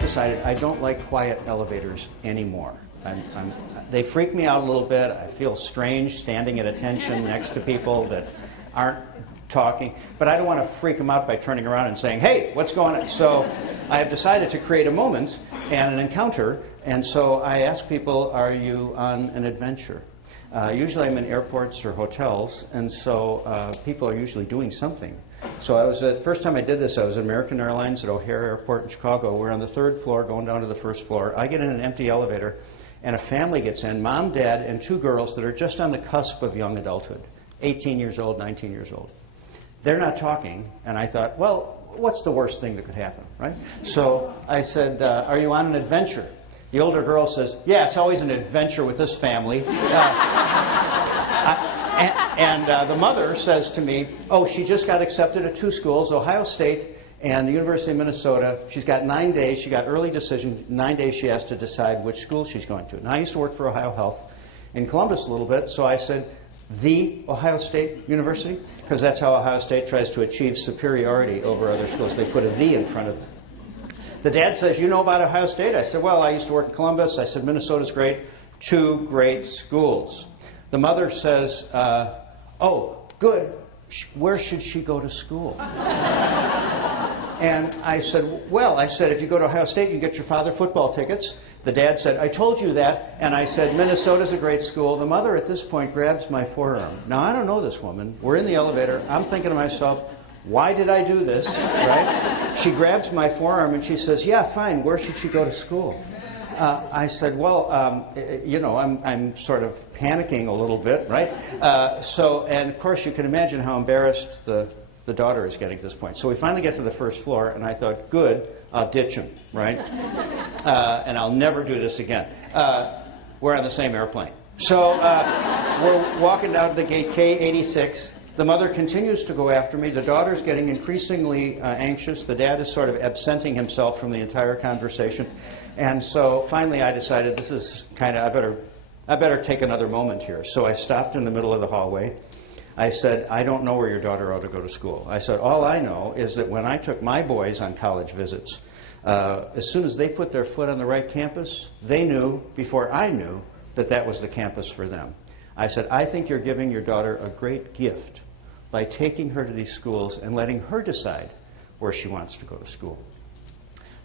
have decided I don't like quiet elevators anymore. They freak me out a little bit. I feel strange standing at attention next to people that aren't talking. But I don't want to freak them out by turning around and saying, hey, what's going on? So I have decided to create a moment and an encounter. And so I ask people, are you on an adventure? Usually I'm in airports or hotels, and so people are usually doing something. So first time I did this, I was at American Airlines at O'Hare Airport in Chicago. We're on the 3rd floor, going down to the 1st floor. I get in an empty elevator, and a family gets in, mom, dad, and 2 girls that are just on the cusp of young adulthood, 18 years old, 19 years old. They're not talking, and I thought, well, what's the worst thing that could happen, right? So I said, are you on an adventure? The older girl says, yeah, it's always an adventure with this family. The mother says to me, oh, she just got accepted at 2 schools, Ohio State and the University of Minnesota. She's got 9 days. She got early decision. 9 days she has to decide which school she's going to. Now, I used to work for Ohio Health in Columbus a little bit, so I said, the Ohio State University? Because that's how Ohio State tries to achieve superiority over other schools. They put a "the" in front of it. The dad says, you know about Ohio State? I said, well, I used to work in Columbus. I said, Minnesota's great. 2 great schools. The mother says, oh, good. Where should she go to school? And I said, well, if you go to Ohio State, you get your father football tickets. The dad said, I told you that. And I said, Minnesota's a great school. The mother at this point grabs my forearm. Now, I don't know this woman. We're in the elevator. I'm thinking to myself, why did I do this, right? She grabs my forearm and she says, yeah, fine, where should she go to school? I said, well, I'm sort of panicking a little bit, right? And of course you can imagine how embarrassed the daughter is getting at this point. So we finally get to the 1st floor, and I thought, good, I'll ditch him, right? And I'll never do this again. We're on the same airplane. So we're walking down the gate K86. The mother continues to go after me. The daughter's getting increasingly anxious. The dad is sort of absenting himself from the entire conversation. And so finally I decided this is kind of, I better take another moment here. So I stopped in the middle of the hallway. I said, I don't know where your daughter ought to go to school. I said, all I know is that when I took my boys on college visits, as soon as they put their foot on the right campus, they knew, before I knew, that that was the campus for them. I said, I think you're giving your daughter a great gift by taking her to these schools and letting her decide where she wants to go to school.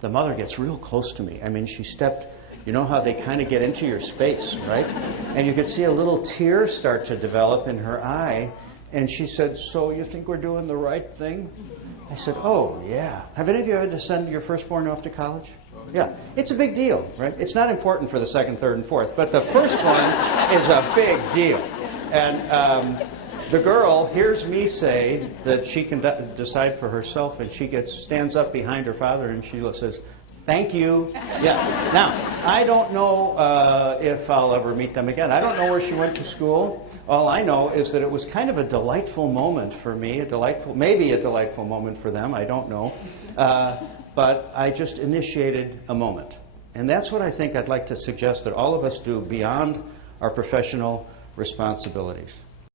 The mother gets real close to me. I mean, she stepped, you know how they kind of get into your space, right? And you could see a little tear start to develop in her eye. And she said, so you think we're doing the right thing? I said, oh, yeah. Have any of you had to send your firstborn off to college? Yeah. It's a big deal, right? It's not important for the 2nd, 3rd, and 4th, but the first one is a big deal. And the girl hears me say that she can decide for herself, and she stands up behind her father and she says, thank you. Yeah. Now, I don't know if I'll ever meet them again. I don't know where she went to school. All I know is that it was kind of a delightful moment for me, maybe a delightful moment for them, I don't know. But I just initiated a moment. And that's what I think I'd like to suggest that all of us do beyond our professional responsibilities.